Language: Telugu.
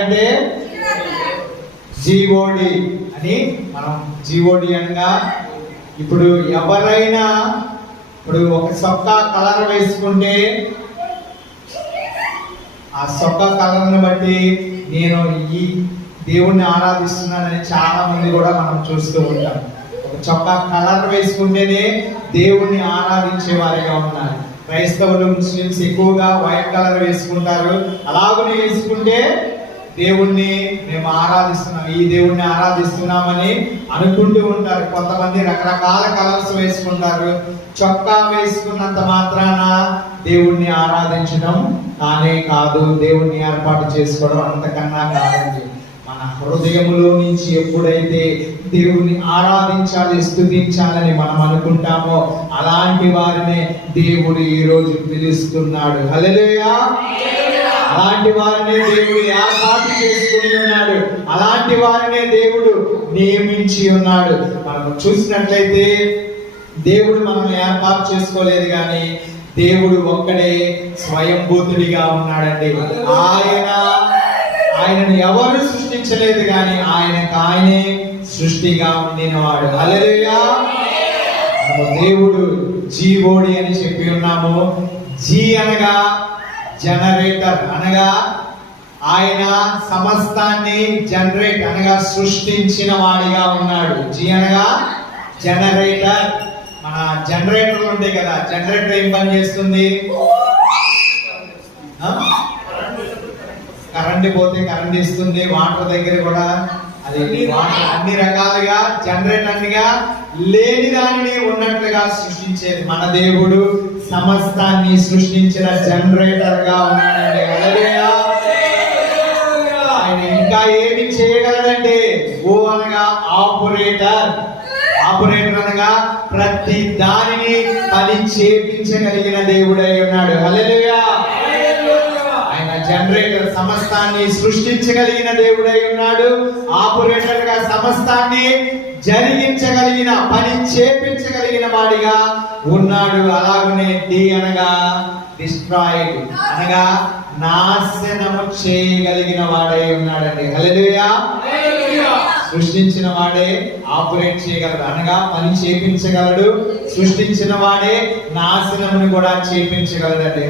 అంటే జీఓడి అని మనం జీఓడి అనగా ఇప్పుడు ఎవరైనా ఇప్పుడు ఒక సొక్కా కలర్ వేసుకుంటే ఆ సొక్కా కలర్ని బట్టి నేను ఈ దేవుణ్ణి ఆరాధిస్తున్నానని చాలా మంది కూడా మనం చూస్తూ ఉంటాం. ఒక చొక్కా కలర్ వేసుకుంటేనే దేవుణ్ణి ఆరాధించే వారిగా ఉన్నారు. క్రైస్తవులు ముస్లిమ్స్ ఎక్కువగా వైట్ కలర్ వేసుకుంటారు. అలాగనే వేసుకుంటే దేవుణ్ణి మేము ఆరాధిస్తున్నాం, ఈ దేవుణ్ణి ఆరాధిస్తున్నామని అనుకుంటూ ఉంటారు. కొంతమంది రకరకాల కలర్స్ వేసుకుంటారు. చొక్కా వేసుకున్నంత మాత్రాన దేవుణ్ణి ఆరాధించడం కానే కాదు. దేవుణ్ణి ఏర్పాటు చేసుకోవడం అంతకన్నా కాదండి. మన హృదయములో నుంచి ఎప్పుడైతే దేవుణ్ణి ఆరాధించాలి, స్తుతించాలని మనం అనుకుంటామో అలాంటి వారినే దేవుడు ఈ రోజు పిలుస్తున్నాడు. హల్లెలూయా. అలాంటి వారినే దేవుడు ఏర్పాటు చేసుకుని ఉన్నాడు. అలాంటి వారినే దేవుడు నియమించి ఉన్నాడు. మనం చూసినట్లయితే దేవుడు మనం ఏర్పాటు చేసుకోలేదు, కానీ దేవుడు ఒక్కడే స్వయంభూతుడిగా ఉన్నాడండి. ఆయనను ఎవరు సృష్టించలేదు, కానీ ఆయనే సృష్టిగా ఉండినవాడు. హల్లెలూయా. దేవుడు జీవోడి అని చెప్పి ఉన్నాము. జీ అనగా జనరేటర్, అనగా ఆయన సమస్తాన్ని జనరేట్ అనగా సృష్టించిన వాడిగా ఉన్నాడు. జీ అనగా జనరేటర్. మన జనరేటర్లు ఉంటాయి కదా, జనరేటర్ ఏం పని చేస్తుంది? కరెంట్ పోతే కరెంట్ ఇస్తుంది. వాటర్ దగ్గర కూడా అది వాటర్ అన్ని రకాలుగా జనరేటర్గా లేని దానిని ఉన్నట్లుగా సృష్టించేది మన దేవుడు. సమస్తాన్ని సృష్టించిన జనరేటర్ గా ఉన్నాడండి. హల్లెలూయా. ఆయన ఇంకా ఏమి చేయగలడంటే ఓ అనగా ఆపరేటర్. ఆపరేటర్ అనగా ప్రతి దానిని పని చేపించగలిగిన దేవుడై ఉన్నాడు. హల్లెలూయా. ఆయన జనరేటర్, సమస్తాన్ని సృష్టించగలిగిన దేవుడై ఉన్నాడు. ఆపరేటర్ గా సమస్తాన్ని జరిగించగలిగిన, పని చేపించగలిగిన వాడిగా ఉన్నాడు. అలాగనే డి అనగా డిస్ట్రాయిడ్ అనగా నాశనము చేయగలిగిన వాడై ఉన్నాడండి. హల్లెలూయా. సృష్టించిన వాడే ఆపరేట్ చేయగలడు, అనగా పని చేపించగలడు. సృష్టించిన వాడే నాశనమును కూడా చేపించగలడండి.